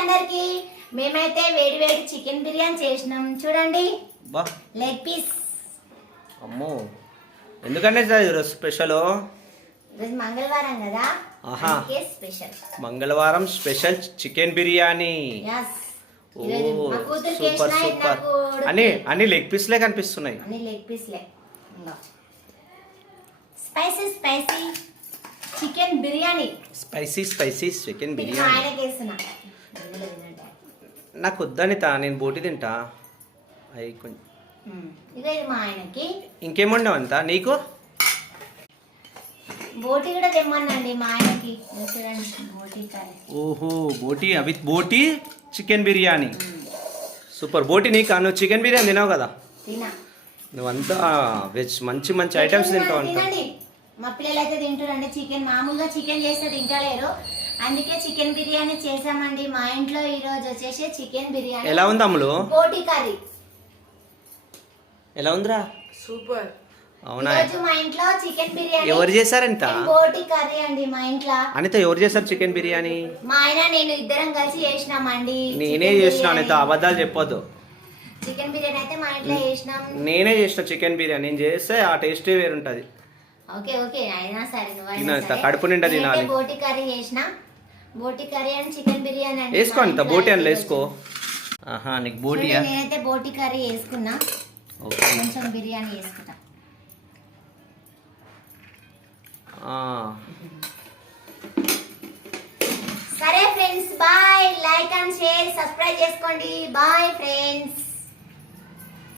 అందరికి మేమైతే వేడి వేడి చికెన్ బిర్యానీ చేసినాం చూడండి. బా లెగ్ పీస్. అమ్మో ఎందుకంటే ఈరోజు స్పెషల్. ఈరోజు మంగళవారం కదా, అందుకే స్పెషల్. మంగళవారం special chicken biryani. Oh super super. అన్ని లెగ్ పీస్లే కనిపిస్తున్నాయి. అన్ని లెగ్ పీస్లే. Spicy spicy chicken biryani. Spicy chicken biryani. నాకు వద్దనిత, నేను బోటి తింటా. అవి కొంచెం మా ఆయనకి. ఇంకేముండవు అంత నీకు? బోటి కూడా తెమ్మనండి మా ఆయనకి. బోటి కర్రీ. ఓహో బోటి, అవి బోటి చికెన్ బిర్యానీ. సూపర్. బోటి నీకు, నువ్వు చికెన్ బిర్యానీ తినావు కదా. తినా. నువ్వంతా వెజ్ మంచి మంచి ఐటమ్స్ తింటావు అంట. మా పిల్లలు అయితే తింటారండి చికెన్. మామూలుగా చికెన్ చేస్తే తింటలేరు, అందుకే చికెన్ బిర్యానీ చేసామండి మా ఇంట్లో. ఈ రోజు వచ్చేసి చికెన్ బిర్యానీ. ఎలా ఉంది అమ్ములు? బోటి కర్రీ ఎలా ఉందిరా? సూపర్. అవునా? మా ఇంట్లో చికెన్ బిర్యానీ ఎవరు చేశారంట? బోటి కర్రీ అండి మా ఇంట్లో. అనిత ఎవరు చేశారు చికెన్ బిర్యానీ? మా ఆయన నేను ఇద్దరం కలిసి చేసినామండి. నేనే చేసిన అనిత, అబద్ధాలు చెప్పొద్దు. చికెన్ బిర్యానీ అయితే మా ఇంట్లో చేసినాం. నేనే చేసిన చికెన్ బిర్యానీ. నేను చేస్తే ఆ టేస్టే వేరుంటది. ఓకే ఓకే అయినా సరే, కడుపు నిండా తినాలి. బోటి కర్రీ చేసిన. బోటి కర్రీ అండ్ చికెన్ బిర్యానీ అండి. వేసుకో అంత బోటి అని వేసుకో. ఆహా నీకు బోటియా? నేనైతే బోటి కర్రీ వేసుకున్నా. కొంచెం బిర్యానీ వేసుకుంటా. సరే friends, bye. Like and share, subscribe చేసుకోండి. Bye friends.